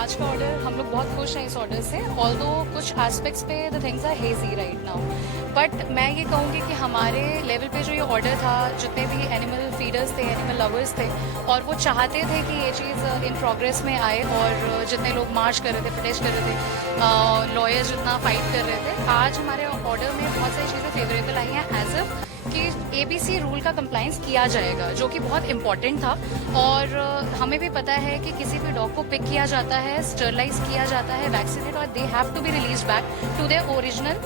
आज का ऑर्डर हम लोग बहुत खुश हैं इस ऑर्डर से, ऑल्दो कुछ एस्पेक्ट्स पे the things are hazy right now, but मैं ये कहूँगी कि हमारे लेवल पे जो ये ऑर्डर था, जितने भी एनिमल फीडर्स थे, एनिमल लवर्स थे, और वो चाहते थे कि ये चीज़ इन प्रोग्रेस में आए, और जितने लोग मार्च कर रहे थे, प्रोटेस्ट कर रहे थे, लॉयर्स जितना फाइट कर रहे थे, आज हमारे ऑर्डर में बहुत सारी चीज़ें फेवरेबल आई हैं एज इफ कि एबीसी रूल का कंप्लायंस किया जाएगा, जो कि बहुत इंपॉर्टेंट था। और हमें भी पता है कि किसी भी डॉग को पिक किया जाता है, स्टरलाइज किया जाता है, वैक्सीनेट, और they have to be release back to their original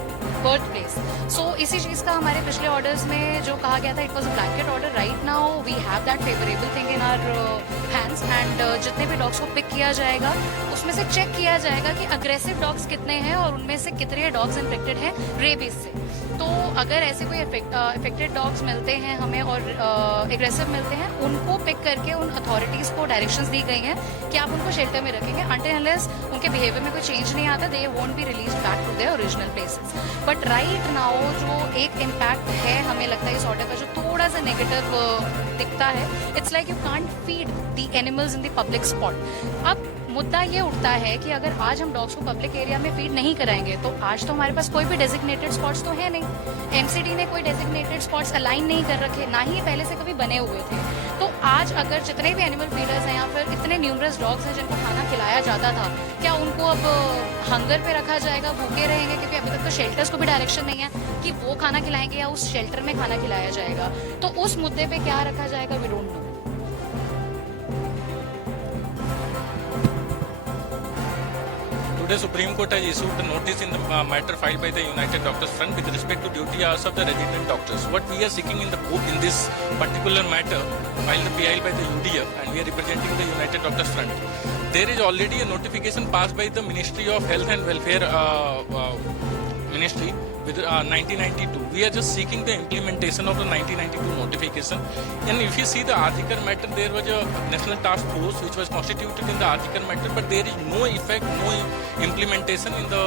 birth place. So इसी चीज़ का हमारे पिछले ऑर्डर्स में जो कहा गया था, it was a blanket order. Right now we have that favourable thing in our hands, and जितने भी डॉग्स को पिक किया जाएगा उसमें से चेक किया जाएगा कि अग्रेसिव डॉग्स कितने हैं और उनमें से कितने डॉग्स इन्फेक्टेड हैं रेबीज से। तो अगर ऐसे कोई इफेक्टेड डॉग्स मिलते हैं हमें और एग्रेसिव मिलते हैं, उनको पिक करके उन अथॉरिटीज़ को डायरेक्शंस दी गई हैं कि आप उनको शेल्टर में रखेंगे अनटिल अनलेस उनके बिहेवियर में कोई चेंज नहीं आता, they won't be release back to their original places. But right now जो एक इम्पैक्ट है, हमें लगता है इस ऑर्डर का जो थोड़ा सा नेगेटिव दिखता है, it's like you can't feed the animals in the public spot. अब मुद्दा ये उठता है कि अगर आज हम डॉग्स को पब्लिक एरिया में फीड नहीं कराएंगे, तो आज तो हमारे पास कोई भी डेजिग्नेटेड स्पॉट्स तो है नहीं। एमसीडी ने कोई डेजिग्नेटेड स्पॉट्स अलाइन नहीं कर रखे, ना ही पहले से कभी बने हुए थे। तो आज अगर जितने भी एनिमल फीडर्स हैं या फिर इतने न्यूमरस डॉग्स हैं जिनको खाना खिलाया जाता था, क्या उनको अब हंगर पे रखा जाएगा, भूखे रहेंगे? क्योंकि अभी तक तो शेल्टर्स को भी डायरेक्शन नहीं है कि वो खाना खिलाएंगे या उस शेल्टर में खाना खिलाया जाएगा। तो उस मुद्दे पे क्या रखा जाएगा, we don't know. Today, Supreme Court has issued a notice in the matter filed by the United Doctors Front with respect to duty hours of the resident doctors. What we are seeking in this particular matter, filed the PIL by the UDF, and we are representing the United Doctors Front. There is already a notification passed by the Ministry of Health and Welfare Ministry with 1992. We are just seeking the implementation of the 1992 notification. And if you see the Arthikar matter, there was a national task force which was constituted in the Arthikar matter, but there is no effect, no implementation in the